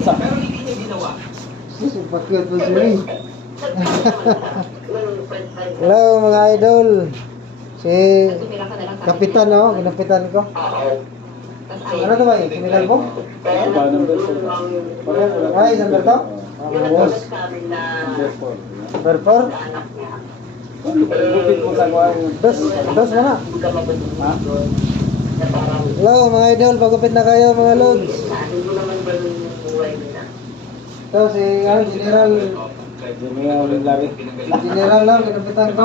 bulsa. Pero hindi niya ginawa. Bakit po siya eh. Hello mga idol. Si Kapitan no, ginapitan ko. Ano to ba eh? Sinigal mo? Ba number 4. Ay, number to? Boss. Number 4? Gupit mo sa kuha. Dos mo na. Ha? Hello mga idol, pagupit na kayo mga lods. Ito si General. General Larry. General lang, ginapitan ko.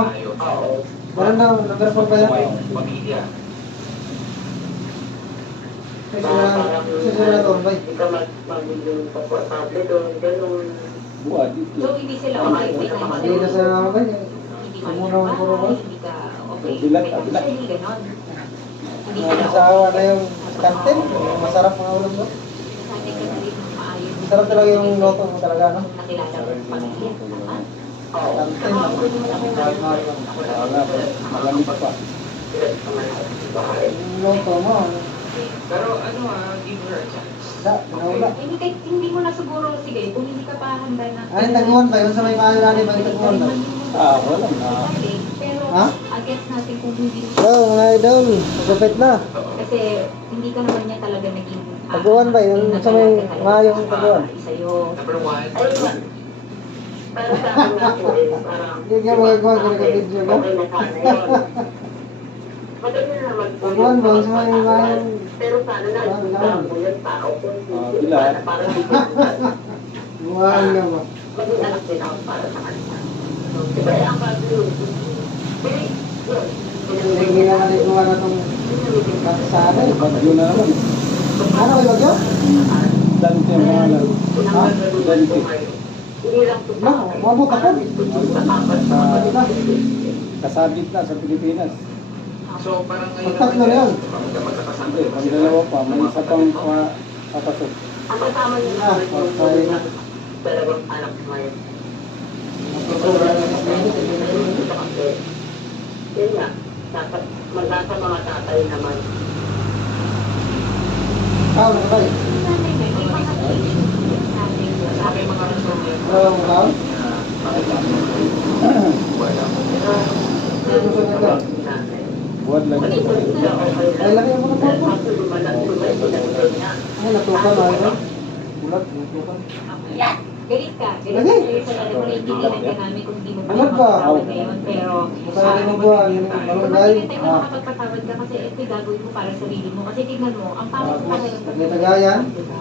Meron daw, number 4 ba yan? Pamilya. Senador ba? Buat itu. So, hindi sila okay with Hindi na sa ba? Muna ko puro ba? Hindi ka okay. Bilat, bilat. Hindi ganon. Hindi Mga sila nasawa na yung kantin. Masarap mga ulam ko. Sabi ka na rin maayos. Masarap talaga yung loto mo talaga, no? Nakilala mo yung pamilya. Tama? Kantin. Wala pa. Malamig pa. Yung loto mo. Pero ano give her a chance. Nawala. Hindi mo na siguro, sige, kung hindi ka pa handa na. Ay, taguan ba? Yung sa may mahal natin ba yung taguan ba? Wala na. Pero, Ha? against natin kung hindi mo. Hello mga idol, magupit na. Kasi, hindi ka naman niya talaga naging. Taguan ba? Yung sa may mahayong taguan. Sa'yo. Number 1. Hindi nga magagawa ko nag-video ko. Taguan ba? Sa may mahayong... Pero sana na mo yung tao kung Bilat. parang Buwan na ba? maging anak din ako para sa kanya. Diba ang bago Hindi nga nalikuha na itong sana. Bagyo na naman. Ano ba yung bagyo? Dante ang pangalan. Ha? Dante. hindi lang ito Wala, umabot ako. Kasabit na sa Pilipinas. So parang ngayon Magtatlo na yun. Hindi, pang dalawa pa. May isa pang papasok. ang kasama niya Ah, naman yung patay na. dalawang anak mo yun. Kasi, yun nga, dapat magkasa mga tatay naman. Ikaw, ano ba? Nanay nga, may mga age. sabi mga rason yan. Hello, ikaw? Buwan lang. Ay, laki mo na po. Ay, natukan na ito. Bulat, natukan. Galit ka. Galit Lagi. ka sa alam mo, naiintindihan ka namin kung hindi mo Alam ka. mapapatawad ngayon. Pero, Masaya mo ba? Yung barangay? hindi tayo makapagpatawad ka kasi ito yung gagawin mo para sa sarili mo. Kasi tignan mo, ang pangit Tapos, pa ngayon. nagtagayan. Diba?